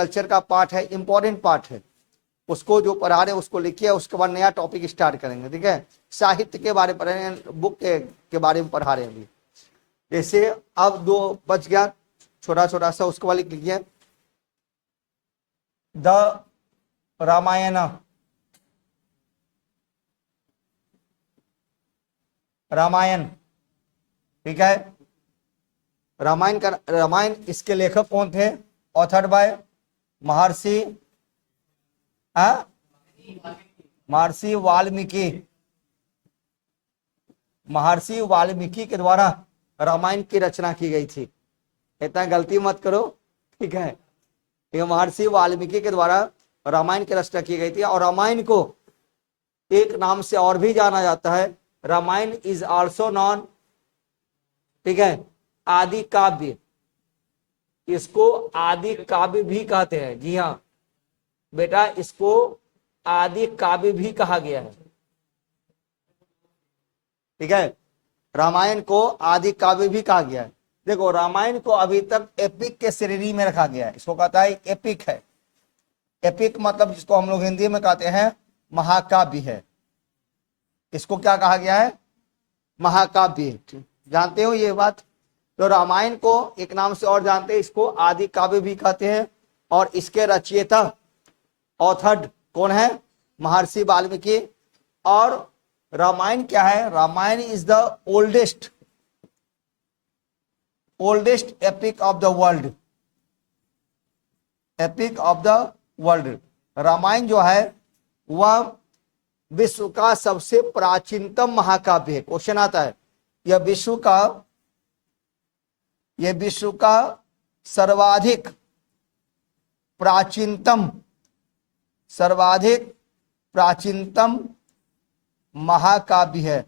Culture का part है, important part है, उसको जो पढ़ा रहे उसको लिखिए, उसके बाद नया टॉपिक स्टार्ट करेंगे। ठीक है, साहित्य के बारे में पढ़ रहे हैं, बुक के बारे में पढ़ा रहे हैं अभी। जैसे अब 2 बच गया, छोटा छोटा सा, उसके बाद लिख लीजिए द रामायण। रामायण, ठीक है, रामायण इसके लेखक कौन थे? ऑथर बाय महर्षि महर्षि वाल्मीकि। महर्षि वाल्मीकि के द्वारा रामायण की रचना की गई थी, इतना गलती मत करो। ठीक है, ये महर्षि वाल्मीकि के द्वारा रामायण की रचना की गई थी। और रामायण को एक नाम से और भी जाना जाता है, रामायण इज आल्सो नॉन, ठीक है, आदि काव्य। इसको आदि काव्य भी कहते हैं। जी हाँ बेटा, इसको आदि काव्य भी कहा गया है। ठीक है, रामायण को आदि काव्य भी कहा गया है। देखो, रामायण को अभी तक एपिक के श्रेणी में रखा गया है, इसको कहता है एपिक है। एपिक मतलब जिसको हम लोग हिंदी में कहते हैं महाकाव्य है। इसको क्या कहा गया है? महाकाव्य। जानते हो ये बात? तो रामायण को एक नाम से और जानते हैं, इसको आदि काव्य भी कहते हैं। और इसके रचयिता, ऑथर्ड कौन है? महर्षि वाल्मीकि। और रामायण क्या है? Ramayana is the oldest epic of the world. Epic of the world. Ramayana जो है वह विश्व का सबसे प्राचीनतम महाकाव्य है। क्वेश्चन आता है, यह विश्व का सर्वाधिक प्राचीनतम महाकाव्य है।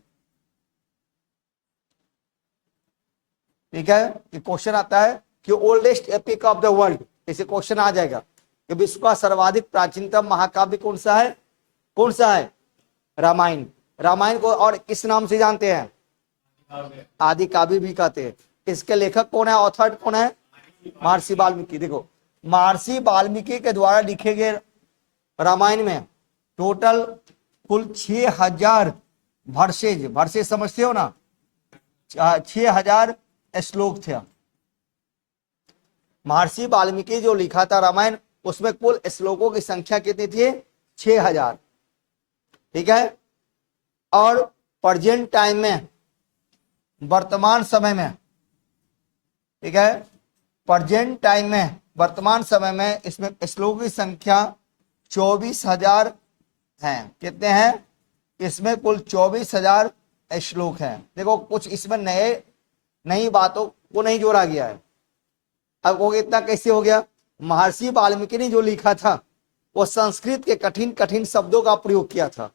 ठीक है, ये क्वेश्चन आता है कि oldest epic of the world, इसे क्वेश्चन आ जाएगा कि विश्व का सर्वाधिक प्राचीनतम महाकाव्य कौन सा है? कौन सा है? रामायण। रामायण को और किस नाम से जानते हैं? आदि काव्य भी कहते हैं। इसके लेखक कौन है? ऑथर कौन है? महर्षि वाल्मीकि। देखो, महर्षि वाल्मीकि के द्वारा लिखे गए रामायण में टोटल कुल 6000 वर्सेज समझते हो ना? 6000 श्लोक थे। महर्षि वाल्मीकि जो लिखा था रामायण, उसमें कुल श्लोकों की संख्या कितनी थी? 6000। ठीक है, और प्रेजेंट टाइम में, वर्तमान समय में, ठीक है, प्रेजेंट टाइम में, वर्तमान समय में इसमें श्लोक की संख्या 24,000 हैं। कितने हैं? इसमें कुल 24,000 श्लोक हैं। देखो, कुछ इसमें नई बातों को नहीं जोड़ा गया है। अब वो इतना कैसे हो गया? महर्षि वाल्मीकि ने जो लिखा था वो संस्कृत के कठिन कठिन शब्दों का प्रयोग किया था।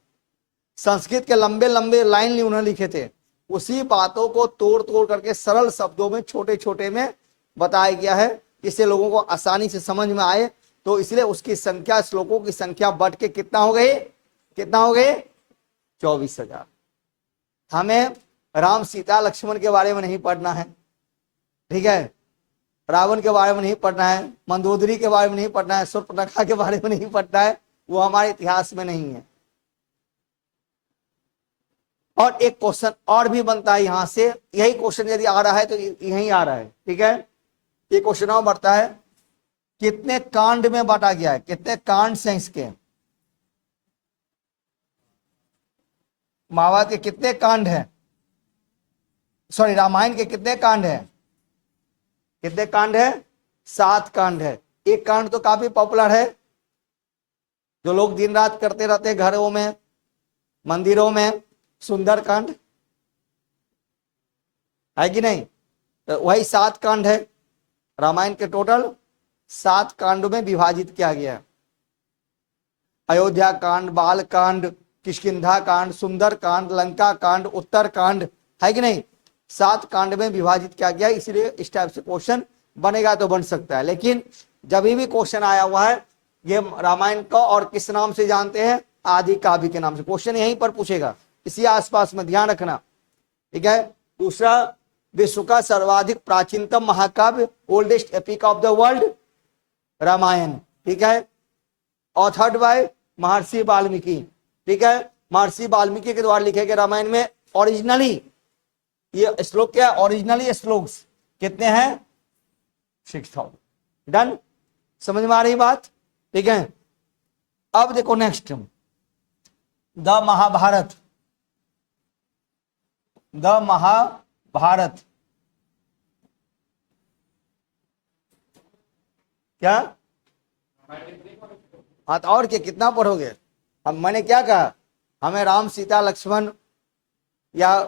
संस्कृत के लंबे लंबे लाइन उन्होंने लिखे थे, उसी बातों को तोड़ तोड़ करके सरल शब्दों में, छोटे छोटे में बताया गया है, जिससे लोगों को आसानी से समझ में आए। तो इसलिए उसकी संख्या, श्लोकों की संख्या बढ़ के कितना हो गई? 24,000। हमें राम सीता लक्ष्मण के बारे में नहीं पढ़ना है, ठीक है, रावण के बारे में नहीं पढ़ना है, मंदोदरी के बारे में नहीं पढ़ना है, शूर्पणखा के बारे में नहीं पढ़ना है, वो हमारे इतिहास में नहीं है। और एक क्वेश्चन और भी बनता है यहां से, यही क्वेश्चन यदि आ रहा है तो यही आ रहा है। ठीक है, ये क्वेश्चन और बढ़ता है, कितने कांड में बांटा गया है? कितने कांड हैं इसके? महाभारत के कितने कांड हैं? सॉरी, रामायण के कितने कांड हैं? कितने कांड है? 7 कांड है। एक कांड तो काफी पॉपुलर है, जो लोग दिन रात करते रहते हैं घरों में, मंदिरों में, सुंदर कांड है कि नहीं? तो वही 7 कांड है। रामायण के टोटल 7 कांडों में विभाजित किया गया है। अयोध्या कांड, बाल कांड, किष्किंधा कांड, सुंदर कांड, लंका कांड, उत्तर कांड, है कि नहीं? 7 कांड में विभाजित किया गया। इसलिए इस टाइप से क्वेश्चन बनेगा तो बन सकता है, लेकिन जब भी क्वेश्चन आया हुआ है ये रामायण को और किस नाम से जानते हैं? आदि काव्य के नाम से। क्वेश्चन यहीं पर पूछेगा, इसी आसपास में, ध्यान रखना। ठीक है, दूसरा, विश्व का सर्वाधिक प्राचीनतम महाकाव्य, oldest epic of the world, Ramayana. ठीक है, ऑथर्ड बाय महर्षि वाल्मीकि, ठीक है, महर्षि वाल्मीकि के द्वारा लिखे गए रामायण में ओरिजिनली ये श्लोक क्या है, ओरिजिनली श्लोक कितने हैं 6000। डन, समझ में आ रही बात, ठीक है। अब देखो next, the Mahabharata, the Mahabharata क्या, हाँ तो और क्या, कितना पढ़ोगे। अब मैंने क्या कहा, हमें राम सीता लक्ष्मण या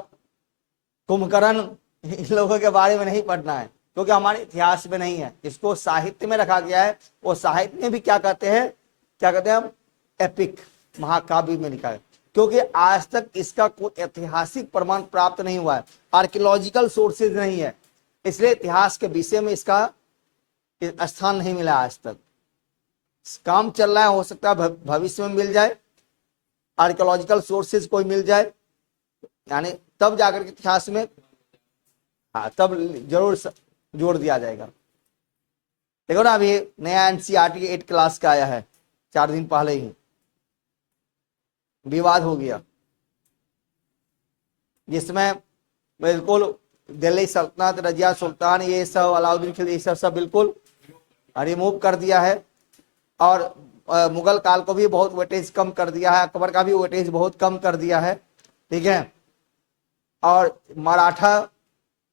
कुंभकर्ण इन लोगों के बारे में नहीं पढ़ना है, क्योंकि हमारे इतिहास में नहीं है, इसको साहित्य में रखा गया है। वो साहित्य में भी क्या कहते हैं, क्या कहते हैं हम, एपिक, महाकाव्य में लिखा है, क्योंकि आज तक इसका कोई ऐतिहासिक प्रमाण प्राप्त नहीं हुआ है, आर्कियोलॉजिकल सोर्सेज नहीं है, इसलिए इतिहास के विषय में इसका स्थान नहीं मिला आज तक। काम चल रहा है, हो सकता है भविष्य में मिल जाए, आर्कियोलॉजिकल सोर्सेज कोई मिल जाए, यानी तब जाकर के इतिहास में, हाँ तब जरूर जोड़ दिया जाएगा। देखो ना, अभी नया एनसीईआरटी 8 क्लास का आया है, 4 दिन पहले ही विवाद हो गया, जिसमें बिल्कुल दिल्ली सल्तनत, रजिया सुल्तान, ये सब अलाउद्दीन खिलजी, ये सब बिल्कुल रिमूव कर दिया है, और मुगल काल को भी बहुत वेटेज कम कर दिया है, अकबर का भी वेटेज बहुत कम कर दिया है, ठीक है। और मराठा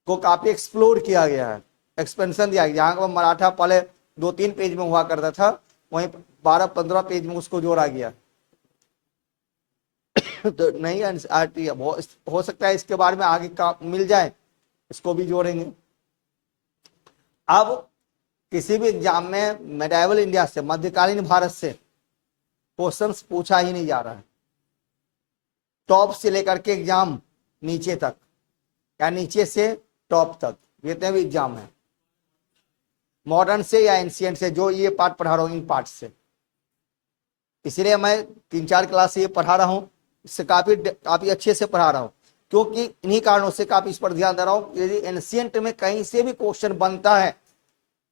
को काफी एक्सप्लोर किया गया है, एक्सपेंशन दिया गया, जहाँ पर मराठा पहले 2-3 पेज में हुआ करता था, वहीं 12-15 पेज में उसको जोड़ा गया। तो नहीं एनसीईआरटी हो सकता है इसके बारे में आगे का मिल जाए, इसको भी जोड़ेंगे। अब किसी भी एग्जाम में मेडाइवल इंडिया से, मध्यकालीन भारत से क्वेश्चंस पूछा ही नहीं जा रहा है, टॉप से लेकर के एग्जाम नीचे तक, या नीचे से टॉप तक, जितने भी एग्जाम है, मॉडर्न से या एंशिएंट से, जो ये पार्ट पढ़ा रहा हूँ इन पार्ट से, इसलिए मैं 3-4 क्लास से ये पढ़ा रहा हूँ, इससे काफी अच्छे से पढ़ा रहा हूँ, क्योंकि इन्हीं कारणों से काफी इस पर ध्यान दे रहा हूँ। यदि एंशिएंट में कहीं से भी क्वेश्चन बनता है,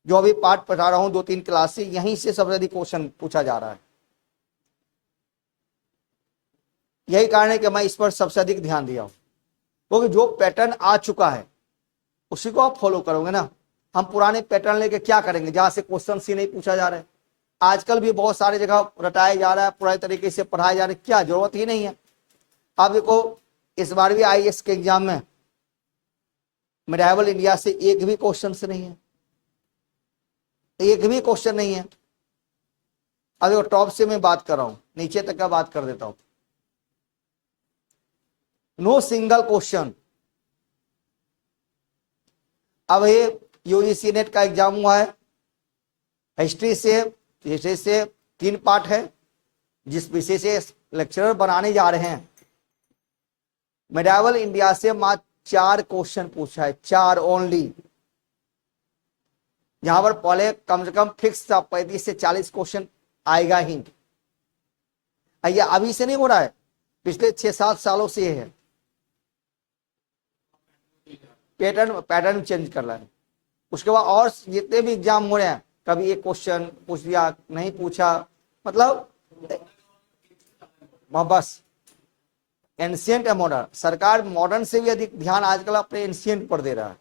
जो अभी पार्ट पढ़ा रहा हूँ 2-3 क्लास से, यहीं से सबसे अधिक क्वेश्चन पूछा जा रहा है। यही कारण है कि मैं इस पर सबसे अधिक ध्यान दिया हूँ, क्योंकि जो पैटर्न आ चुका है उसी को आप फॉलो करोगे ना। हम पुराने पैटर्न लेके क्या करेंगे, जहां से क्वेश्चन ही नहीं पूछा जा रहा है। आजकल भी बहुत सारी जगह रटाया जा रहा है, पुराने तरीके से पढ़ाया जा रहा है, क्या जरूरत ही नहीं है। आप देखो, इस बार भी आईएएस के एग्जाम में मेडाइवल इंडिया से एक भी क्वेश्चन नहीं है, एक भी क्वेश्चन नहीं है। अब देखो, टॉप से मैं बात कर रहा हूं, नीचे तक का बात कर देता हूं, नो सिंगल क्वेश्चन। अब ये यूजीसी नेट का एग्जाम हुआ है, हिस्ट्री से 3 पार्ट है, जिस विषय से लेक्चरर बनाने जा रहे हैं, मेडाइवल इंडिया से मात्र 4 क्वेश्चन पूछा है, 4 ओनली, जहां पर पहले कम से कम फिक्स था 35 से 40 क्वेश्चन आएगा ही। ये अभी से नहीं हो रहा है, पिछले 6-7 सालों से है, पैटर्न चेंज कर रहा है। उसके बाद और जितने भी एग्जाम हो रहे हैं, कभी एक क्वेश्चन पूछ दिया, नहीं पूछा, मतलब बस एंशिएंट है मॉडर्न। सरकार मॉडर्न से भी अधिक ध्यान आजकल अपने एंशिएंट पर दे रहा है,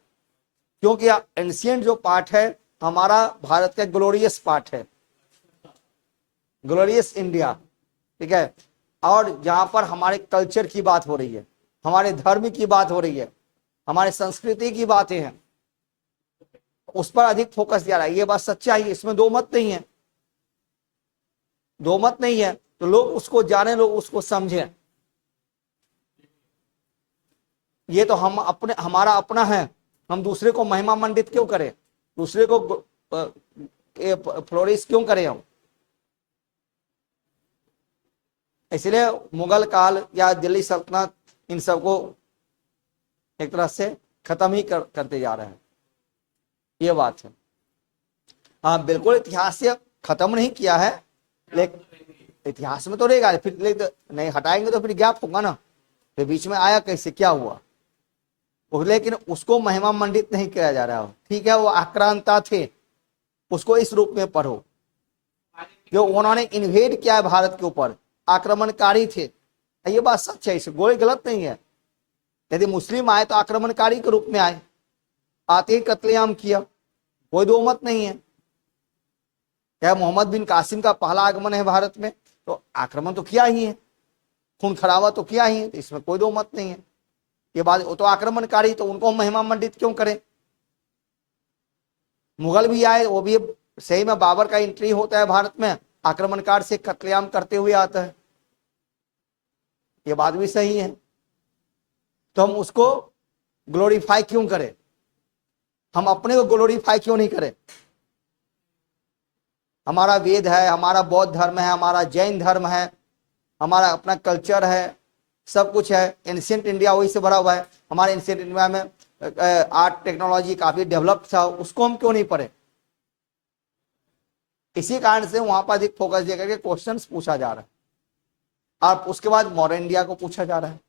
क्योंकि एंशिएंट जो पार्ट है हमारा भारत का ग्लोरियस पार्ट है, ग्लोरियस इंडिया, ठीक है। और जहां पर हमारे कल्चर की बात हो रही है, हमारे धर्म की बात हो रही है, हमारे संस्कृति की बातें हैं, उस पर अधिक फोकस दिया रहा है। ये बात सच्चाई है, इसमें दो मत नहीं है, दो मत नहीं है। तो लोग उसको जाने, लोग उसको समझें। ये तो हम अपने, हमारा अपना है, हम दूसरे को महिमा मंडित क्यों करें, दूसरे को फ्लोरिश क्यों करें हम। इसलिए मुगल काल या दिल्ली सल्तनत, इन सबको एक तरह से खत्म ही करते जा रहे हैं, ये बात है। हाँ बिल्कुल, इतिहास से खत्म नहीं किया है, लेकिन इतिहास में तो रहेगा, फिर नहीं हटाएंगे तो फिर गैप होगा ना, फिर बीच में आया कैसे, क्या हुआ, लेकिन उसको महिमा मंडित नहीं किया जा रहा हो। ठीक है, वो आक्रांता थे, उसको इस रूप में पढ़ो, कि उन्होंने इन्वेड किया है भारत के ऊपर, आक्रमणकारी थे। ये बात सच है, इसे कोई गलत नहीं है। यदि मुस्लिम आए तो आक्रमणकारी के रूप में आए, आते ही कत्लेआम किया, कोई दो मत नहीं है। क्या मोहम्मद बिन कासिम का पहला आगमन है भारत में, तो आक्रमण तो किया ही है, खून खराबा तो किया ही है, तो इसमें कोई दो मत नहीं है। ये बात, वो तो आक्रमणकारी, तो उनको महिमा मंडित क्यों करें। मुगल भी आए, वो भी सही में बाबर का एंट्री होता है भारत में, आक्रमणकार से कत्लेआम करते हुए आता है, ये बात भी सही है। तो हम उसको ग्लोरीफाई क्यों करें, हम अपने को ग्लोरीफाई क्यों नहीं करें। हमारा वेद है, हमारा बौद्ध धर्म है, हमारा जैन धर्म है, हमारा अपना कल्चर है, सब कुछ है। एंशिएंट इंडिया वही से भरा हुआ है। हमारे एंशिएंट इंडिया में आर्ट टेक्नोलॉजी काफी डेवलप था, उसको हम क्यों नहीं पढ़े। इसी कारण से वहां पर अधिक फोकस देकर के क्वेश्चंस पूछा जा रहा है, और उसके बाद मॉडर्न इंडिया को पूछा जा रहा है।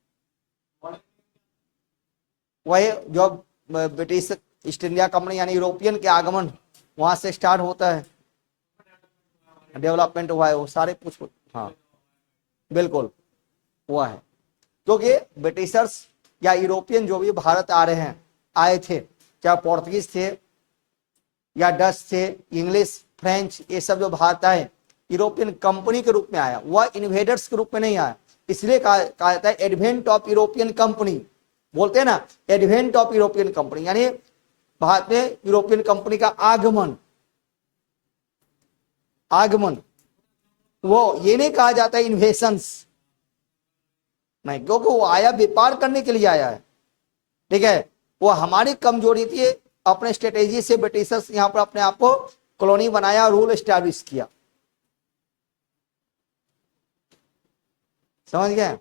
वही जो ब्रिटिश ईस्ट इंडिया कंपनी यानी यूरोपियन के आगमन वहां से स्टार्ट होता है, डेवलपमेंट हुआ है, वो सारे कुछ, हाँ बिल्कुल हुआ है। क्योंकि ब्रिटिशर्स या यूरोपियन जो भी भारत आ रहे हैं, आए थे, चाहे पोर्तुगीज थे या डच थे, इंग्लिश, फ्रेंच, ये सब जो भारत आए यूरोपियन कंपनी के रूप में आया, वह इन्वेडर्स के रूप में नहीं आया। इसलिए कहा जाता है एडवेंट ऑफ यूरोपियन कंपनी, बोलते हैं ना, एडवेंट ऑफ यूरोपियन कंपनी, यानी भारत में यूरोपियन कंपनी का आगमन। आगमन वो ये नहीं कहा जाता है इन्वेशंस, नहीं, क्योंकि वो आया व्यापार करने के लिए आया है, ठीक है। वो हमारी कमजोरी थी, अपने स्ट्रेटेजी से ब्रिटिशर्स यहां पर अपने आप को कॉलोनी बनाया, रूल एस्टैब्लिश किया, समझ गए।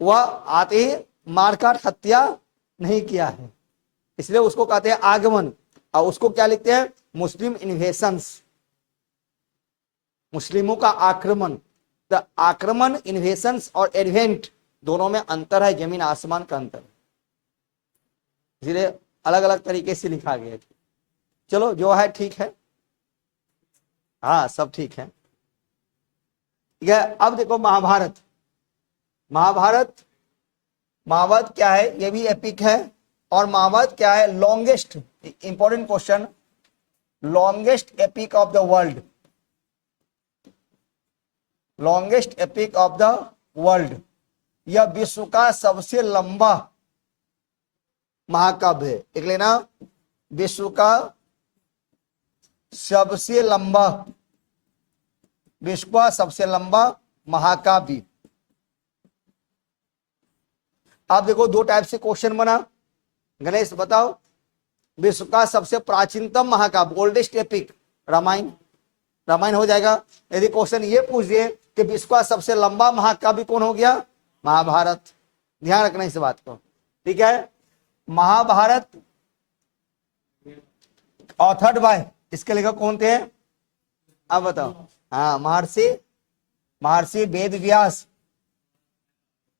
वह आते ही मारकाट हत्या नहीं किया है, इसलिए उसको कहते हैं आगमन। और उसको क्या लिखते हैं, मुस्लिम इन्वेशंस, मुस्लिमों का आक्रमण। द आक्रमण, इन्वेशंस और एडवेंट दोनों में अंतर है, जमीन आसमान का अंतर है, इसलिए अलग अलग तरीके से लिखा गया है। चलो जो है ठीक है, हाँ सब ठीक है, ठीक है। अब देखो महाभारत, महाभारत, महाभारत क्या है, ये भी एपिक है। और महाभारत क्या है, longest, important question, longest epic of the world, longest epic of the world, यह विश्व का सबसे लंबा महाकाव्य है। देख लेना, विश्व का सबसे लंबा, विश्व का सबसे लंबा महाकाव्य। आप देखो दो टाइप से क्वेश्चन बना, गणेश बताओ, विश्व का सबसे प्राचीनतम महाकाव्य, ओल्डेस्ट एपिक, रामायण, रामायण हो जाएगा। यदि क्वेश्चन ये पूछ दिए कि विश्व का सबसे लंबा महाकाव्य कौन हो गया, महाभारत, ध्यान रखना इस बात को, ठीक है। महाभारत ऑथर्ड बाय, इसके लेखक कौन थे, अब बताओ, हाँ महर्षि, महर्षि वेद व्यास,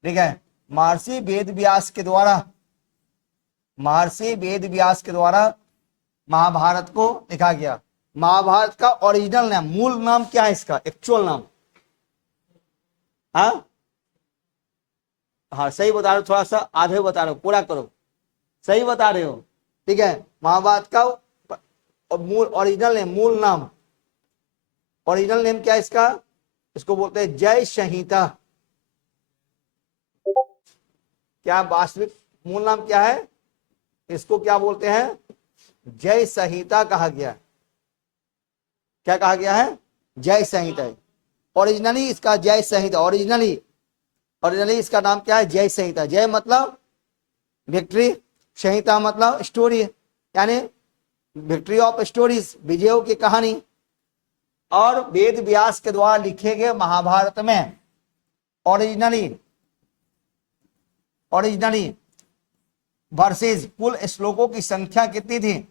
ठीक है। महर्षि वेद व्यास के द्वारा, महर्षि वेद व्यास के द्वारा महाभारत को लिखा गया। महाभारत का ओरिजिनल नाम, मूल नाम क्या है इसका, एक्चुअल नाम, हाँ हाँ सही बता रहे हो, थोड़ा सा आधे बता रहे हो, पूरा करो, सही बता रहे हो, ठीक है। महाभारत का मूल ओरिजिनल नेम, मूल नाम, ओरिजिनल नेम क्या है इसका, इसको बोलते हैं जय संहिता। क्या वास्तविक मूल नाम क्या है, इसको क्या बोलते हैं, जय संहिता कहा गया। क्या कहा गया है, जय संहिता, ओरिजिनली इसका जय संहिता, ओरिजिनली, ओरिजिनली इसका नाम क्या है, जय संहिता। जय मतलब विक्ट्री, संहिता मतलब स्टोरी, यानी विक्ट्री ऑफ स्टोरीज, विजयों की कहानी। और वेद व्यास के द्वारा लिखे गए महाभारत में ओरिजिनली, ओरिजिनली वर्सेस, कुल श्लोकों की संख्या कितनी थी,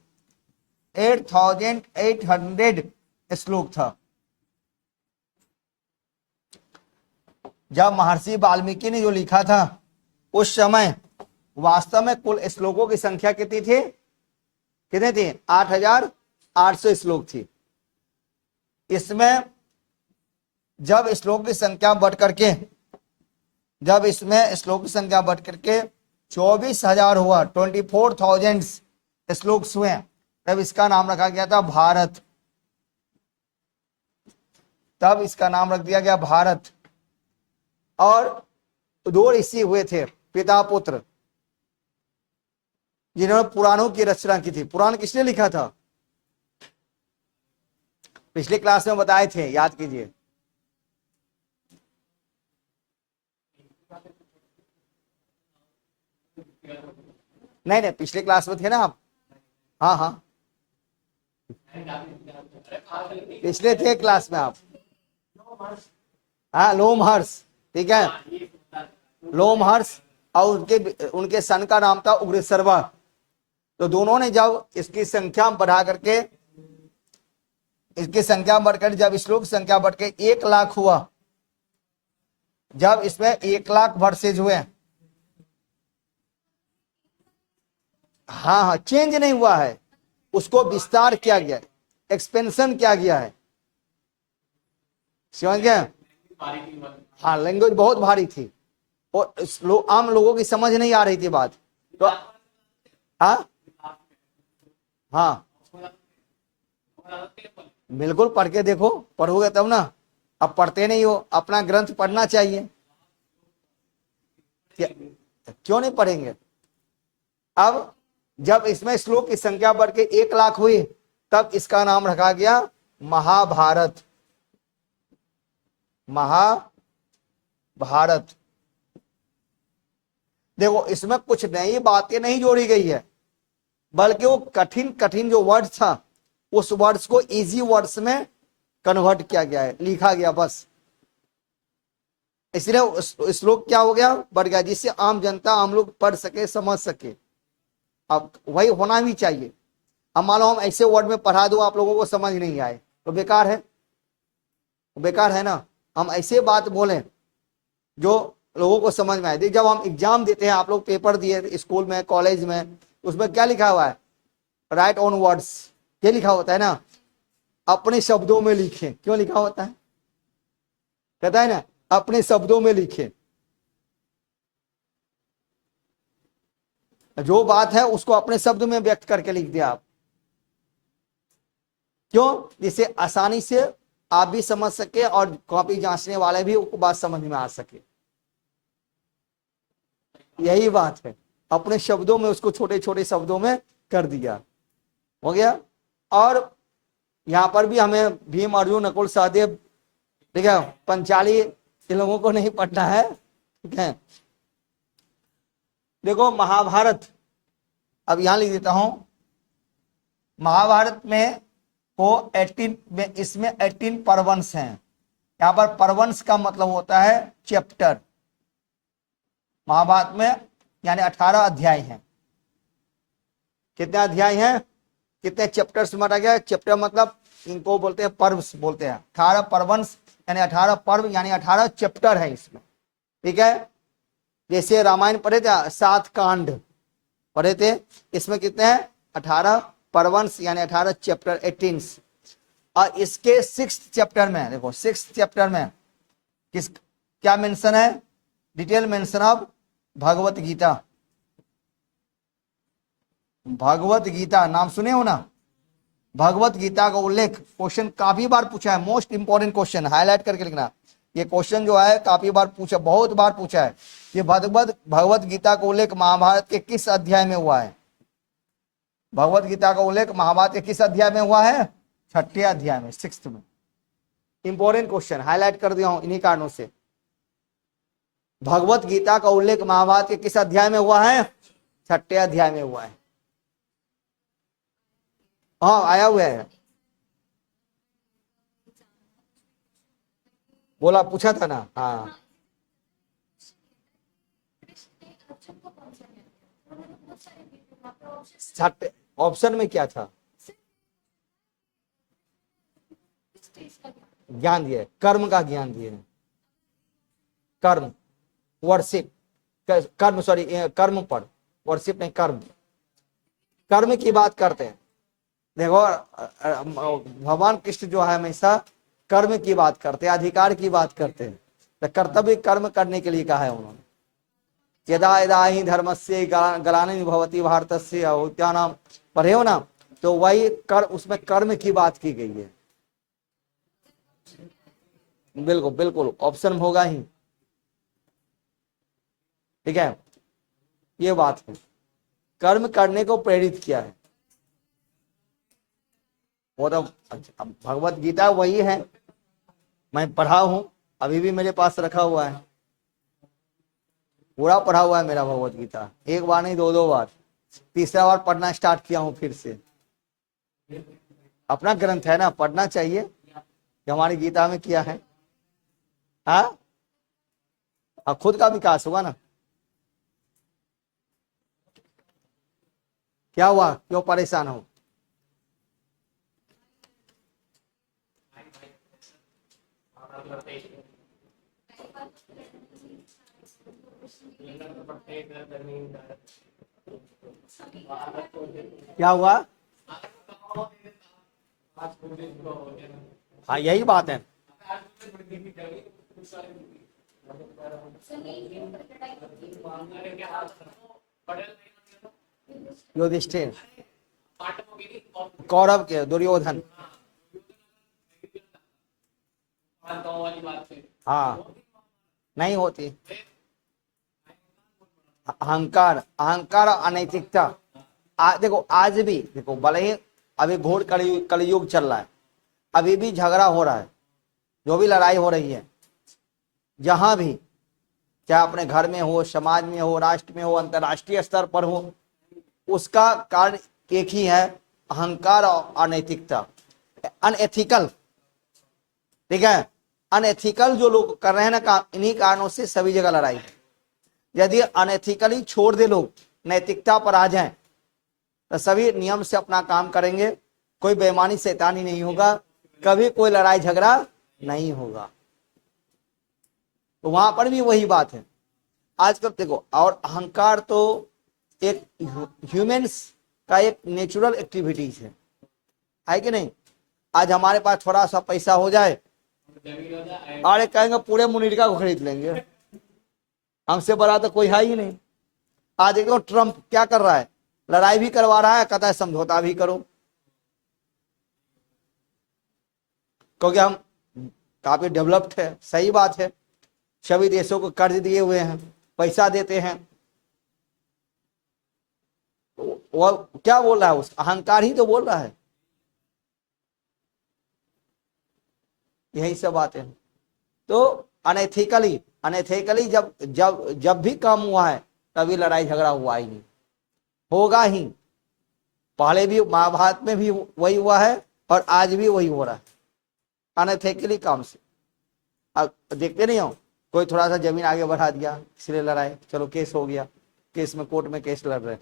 8800 श्लोक था। जब महर्षि वाल्मीकि ने जो लिखा था उस समय वास्तव में कुल श्लोकों की संख्या कितनी थी, कितने थे, 8800 श्लोक थी। इसमें जब श्लोक की संख्या बढ़ करके, जब इसमें श्लोक की संख्या बढ़ करके 24,000 हुआ, 24,000 श्लोक हुए, तब इसका नाम रखा गया था भारत। तब इसका नाम रख दिया गया भारत। और 2 ऋषि हुए थे, पिता पुत्र, जिन्होंने पुराणों की रचना की थी। पुराण किसने लिखा था? पिछले क्लास में बताए थे, याद कीजिए। नहीं नहीं, पिछले क्लास में थे ना आप? हाँ हाँ, पिछले थे क्लास में आप। हाँ, लोमहर्ष, ठीक है, लोमहर्ष। और उनके उनके सन का नाम था उग्रश्रवा। तो दोनों ने जब इसकी संख्या बढ़ा करके, इसकी संख्या बढ़कर, जब श्लोक संख्या बढ़ के 1,00,000 हुआ, जब इसमें 1,00,000 वर्सेज हुए, हाँ हाँ, चेंज नहीं हुआ है, उसको विस्तार किया गया, एक्सपेंशन किया गया है, समझ गए? हाँ, लैंग्वेज बहुत भारी थी और आम लोगों की समझ नहीं आ रही थी बात। तो हाँ हाँ, बिल्कुल पढ़ के देखो, पढ़ोगे तब ना। अब पढ़ते नहीं हो, अपना ग्रंथ पढ़ना चाहिए। क्यों नहीं पढ़ेंगे? अब जब इसमें श्लोक की संख्या बढ़ के 1,00,000 हुई, तब इसका नाम रखा गया महाभारत। महाभारत। देखो, इसमें कुछ नई बातें नहीं जोड़ी गई है, बल्कि वो कठिन कठिन जो वर्ड था, उस वर्ड्स को इजी वर्ड्स में कन्वर्ट किया गया है, लिखा गया बस। इसलिए श्लोक क्या हो गया, बढ़ गया, जिससे आम जनता, आम लोग पढ़ सके, समझ सके। अब वही होना भी चाहिए। अब मान लो हम ऐसे वर्ड में पढ़ा दो, आप लोगों को समझ नहीं आए, तो बेकार है, बेकार है ना। हम ऐसे बात बोलें जो लोगों को समझ में आए। जब हम एग्जाम देते हैं, आप लोग पेपर दिए स्कूल में, कॉलेज में, उसमें क्या लिखा हुआ है? राइट ऑन वर्ड्स, ये लिखा होता है ना, अपने शब्दों में लिखें। क्यों लिखा होता है? कहता है ना, अपने शब्दों में लिखें। जो बात है उसको अपने शब्द में व्यक्त करके लिख दिया आप। क्यों? जिससे आसानी से आप भी समझ सके और कॉपी जांचने वाले भी उनको बात समझ में आ सके। यही बात है, अपने शब्दों में उसको छोटे छोटे शब्दों में कर दिया, हो गया। और यहाँ पर भी हमें भीम, अर्जुन, नकुल, सहदेव, ठीक है, पंचाली, इन लोगों को नहीं पढ़ना है, ठीक है। देखो महाभारत, अब यहां लिख देता हूं। महाभारत में को 18 में, इसमें 18 पर्वंश हैं। यहां पर पर्वंश का मतलब होता है चैप्टर। महाभारत में यानी 18 अध्याय हैं। कितने अध्याय हैं? कितने चैप्टर्स में बांटा गया? चैप्टर मतलब इनको बोलते हैं पर्व, बोलते हैं 18 पर्वंश, यानी 18 पर्व, यानी 18 चैप्टर है इसमें, ठीक है। जैसे रामायण पढ़े थे 7 कांड पढ़े थे, इसमें कितने हैं? 18 पर्वंश, यानी 18 चैप्टर, 18। और इसके 6th चैप्टर में देखो, 6th चैप्टर में किस क्या मेंशन है? Detail mention of Bhagavad Gita. Bhagavad Gita नाम सुने हो ना? भगवत गीता का उल्लेख, क्वेश्चन काफी बार पूछा है, मोस्ट इंपॉर्टेंट क्वेश्चन, हाईलाइट करके लिखना। ये क्वेश्चन जो है काफी बार पूछा, बहुत बार पूछा है। ये भगवत गीता का उल्लेख महाभारत के किस अध्याय में हुआ है? भगवत गीता का उल्लेख महाभारत के किस अध्याय में हुआ है? 6ठे अध्याय में, 6th में। इंपॉर्टेंट क्वेश्चन, हाईलाइट कर दिया हूं इन्हीं कारणों से। भगवत गीता का उल्लेख महाभारत के किस अध्याय में हुआ है? 6ठे अध्याय में हुआ है। हाँ, आया हुआ है, बोला, पूछा था ना। हाँ, छठे ऑप्शन में क्या था? ज्ञान दिया, कर्म का ज्ञान दिए, कर्म, वर्शिप, कर्म, सॉरी, कर्म पर, वर्शिप नहीं, कर्म, कर्म की बात करते हैं। देखो भगवान कृष्ण जो है हमेशा कर्म की बात करते हैं, अधिकार की बात करते हैं। तो कर्तव्य कर्म करने के लिए कहा है उन्होंने। यदा यदा ही धर्मस्य ग्लानिर्भवति भवति भारतस्य अभूत्यानाम पढ़े हो ना, तो वही कर, उसमें कर्म की बात की गई है। बिल्कुल बिल्कुल ऑप्शन होगा ही, ठीक है, ये बात है। कर्म करने को प्रेरित किया है वो तो। भगवत गीता वही है, मैं पढ़ा हूं, अभी भी मेरे पास रखा हुआ है, पूरा पढ़ा हुआ है मेरा भगवत गीता। एक बार नहीं, दो दो बार, तीसरा बार पढ़ना स्टार्ट किया हूं फिर से। अपना ग्रंथ है ना, पढ़ना चाहिए कि हमारी गीता में किया है। हाँ, अब खुद का विकास होगा ना। क्या हुआ, क्यों परेशान हो? क्या हुआ? हाँ यही बात है। युधिष्ठिर, कौरव के दुर्योधन, हाँ नहीं होती। अहंकार, अहंकार और अनैतिकता। देखो आज भी देखो, भले ही अभी घोर कलयुग चल रहा है, अभी भी झगड़ा हो रहा है, जो भी लड़ाई हो रही है जहां भी, चाहे अपने घर में हो, समाज में हो, राष्ट्र में हो, अंतरराष्ट्रीय स्तर पर हो, उसका कारण एक ही है, अहंकार और अनैतिकता, अनएथिकल। ठीक है, अनएथिकल जो लोग कर रहे हैं ना काम, इन्हीं कारणों से सभी जगह लड़ाई है। यदि अनएथिकली छोड़ दे लोग, नैतिकता पर आ जाएं, तो सभी नियम से अपना काम करेंगे, कोई बेईमानी शैतानी नहीं होगा, कभी कोई लड़ाई झगड़ा नहीं होगा। तो वहां पर भी वही बात है आजकल देखो। और अहंकार तो एक ह्यूमंस का एक नेचुरल एक्टिविटीज है कि नहीं? आज हमारे पास थोड़ा सा पैसा हो जाए, अरे कहेंगे पूरे मुनीरका को खरीद लेंगे, हमसे बड़ा तो कोई है ही नहीं। आज देखो ट्रम्प क्या कर रहा है, लड़ाई भी करवा रहा है, कहता है समझौता भी करो, क्योंकि हम काफी डेवलप्ड है। सही बात है, सभी देशों को कर्ज दिए हुए हैं, पैसा देते हैं। वो क्या बोल रहा है, उस अहंकार ही तो बोल रहा है। यही सब बातें हैं। तो अनएथिकली, अनएथिकली जब जब जब भी काम हुआ है, तभी लड़ाई झगड़ा हुआ ही नहीं, होगा ही। पहले भी महाभारत में भी वही हुआ है और आज भी वही हो रहा है, अनएथिकली काम से। अब देखते नहीं हो, कोई थोड़ा सा जमीन आगे बढ़ा दिया, इसलिए लड़ाई, चलो केस हो गया, केस में कोर्ट में केस लड़ रहे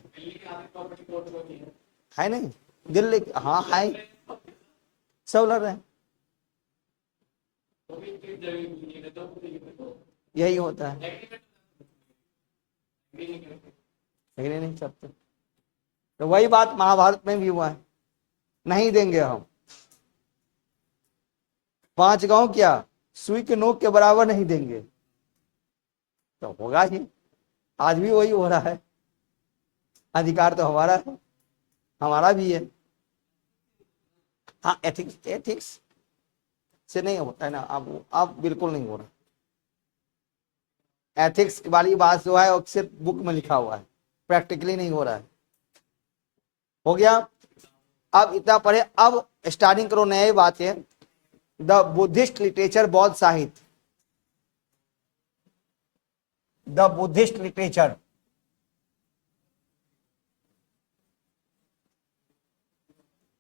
है नहीं? दिल्ली, हाँ है, सब लड़ रहे हैं। यही होता है, लेकिन नहीं सकते। तो वही बात महाभारत में भी हुआ है, नहीं देंगे हम। 5 गांव क्या सुई के नोक के बराबर नहीं देंगे, तो होगा ही। आज भी वही हो रहा है, अधिकार तो हमारा है, हमारा भी है। हाँ एथिक्स, एथिक्स से नहीं होता है ना, अब बिल्कुल नहीं हो रहा। एथिक्स वाली बात जो है वो सिर्फ बुक में लिखा हुआ है, प्रैक्टिकली नहीं हो रहा है। हो गया, अब इतना पढ़े, अब स्टार्टिंग करो नई बातें। द बुद्धिस्ट लिटरेचर, बौद्ध साहित्य, the Buddhist literature,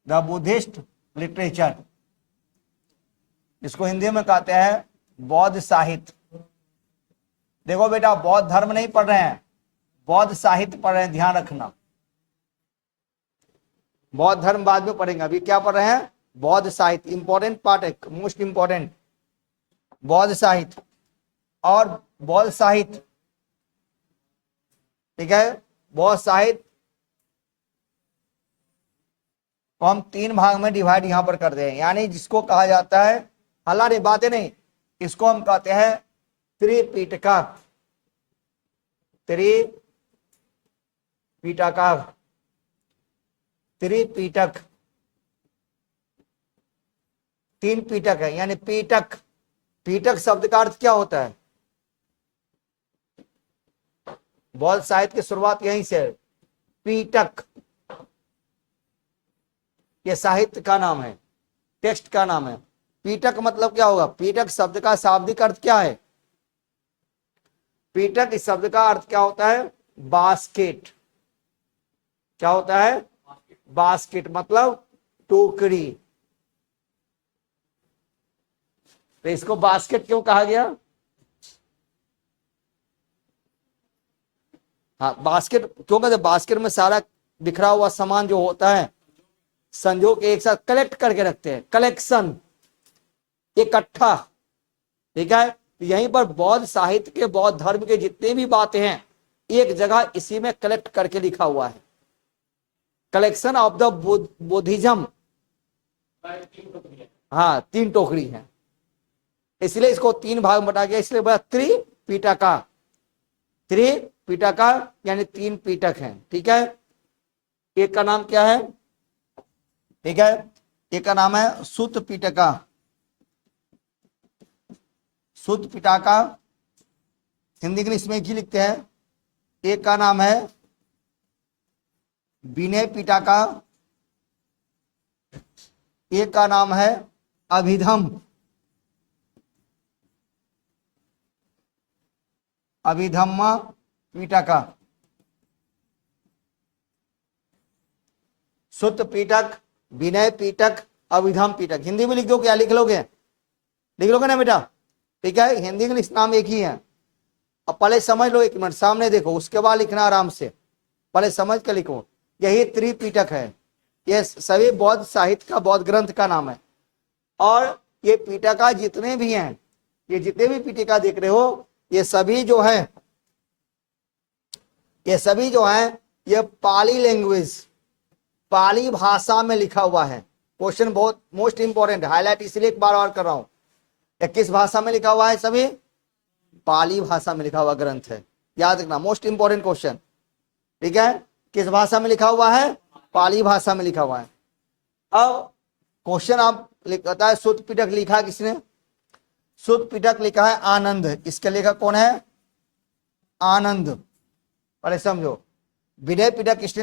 the Buddhist literature, इसको हिंदी में कहते हैं बौद्ध साहित्य। देखो बेटा, बौद्ध धर्म नहीं पढ़ रहे हैं, बौद्ध साहित्य पढ़ रहे हैं, ध्यान रखना। बौद्ध धर्म बाद में पढ़ेंगे, अभी क्या पढ़ रहे हैं? बौद्ध साहित्य, इंपॉर्टेंट पार्ट है, मोस्ट इंपॉर्टेंट, बौद्ध साहित्य। और बौद्ध साहित्य, ठीक है, बौद्ध साहित्य को हम 3 भाग में डिवाइड यहां पर कर दे, यानी जिसको कहा जाता है हल्ला नहीं, बातें नहीं, इसको हम कहते हैं त्रिपिटका, त्रिपिटका, त्रिपिटक, तीन पीटक है, यानी पीटक। पीटक शब्द का अर्थ क्या होता है? बहुत साहित्य की शुरुआत यहीं से है, पीटक, ये साहित्य का नाम है, टेक्स्ट का नाम है। पीटक मतलब क्या होगा? पीटक शब्द का शाब्दिक अर्थ क्या है? पीटक इस शब्द का अर्थ क्या होता है? बास्केट। क्या होता है? बास्केट मतलब टोकरी। तो इसको बास्केट क्यों कहा गया? हाँ, बास्केट क्यों कहते? बास्केट में सारा बिखरा हुआ सामान जो होता है संजो के एक साथ कलेक्ट करके रखते हैं, कलेक्शन, इकट्ठा। ठीक है, यहीं पर बौद्ध साहित्य के, बौद्ध धर्म के जितने भी बातें हैं एक जगह इसी में कलेक्ट करके लिखा हुआ है, कलेक्शन ऑफ द बुद्धिज्म। हाँ, तीन टोकरी है, इसलिए इसको तीन भाग में बटा गया, इसलिए बोला त्रिपिटका। त्रिपिटका यानी तीन पीटक हैं। ठीक है, एक का नाम क्या है? ठीक है, एक का नाम है सुत्त पिटका, सुत्त पिटका, हिंदी इंग्लिश में ही लिखते हैं। एक का नाम है विनय पिटका, एक का नाम है अभिधम, अभिधम्मा पिटका। सुत्त पीटक, विनय पीटक, अभिधम पीटक। हिंदी में लिख दो, क्या लिख लोगे? लिख लोगे ना बेटा? ठीक है, हिंदी इंग्लिश नाम एक ही है। अब पहले समझ लो, एक मिनट सामने देखो, उसके बाद लिखना आराम से, पहले समझ के लिखो। यही त्रिपिटक है, ये सभी बौद्ध साहित्य का, बौद्ध ग्रंथ का नाम है। और ये पिटका जितने भी हैं, ये जितने भी पिटका देख रहे हो, ये सभी जो है, ये सभी जो है, ये पाली लैंग्वेज, पाली भाषा में लिखा हुआ है। क्वेश्चन बहुत मोस्ट इंपॉर्टेंट, हाईलाइट इसलिए एक बार और कर रहा हूं। किस भाषा में लिखा हुआ है? सभी पाली भाषा में लिखा हुआ ग्रंथ है, याद रखना, मोस्ट इंपॉर्टेंट क्वेश्चन। ठीक है, किस भाषा में लिखा हुआ है? पाली भाषा में लिखा हुआ है। अब क्वेश्चन आप लिखता है सुत्त पिटक लिखा किसने? सुत्त पिटक लिखा है आनंद। इसके लेखक कौन है? आनंद। पहले समझो, विनय पिटक किसने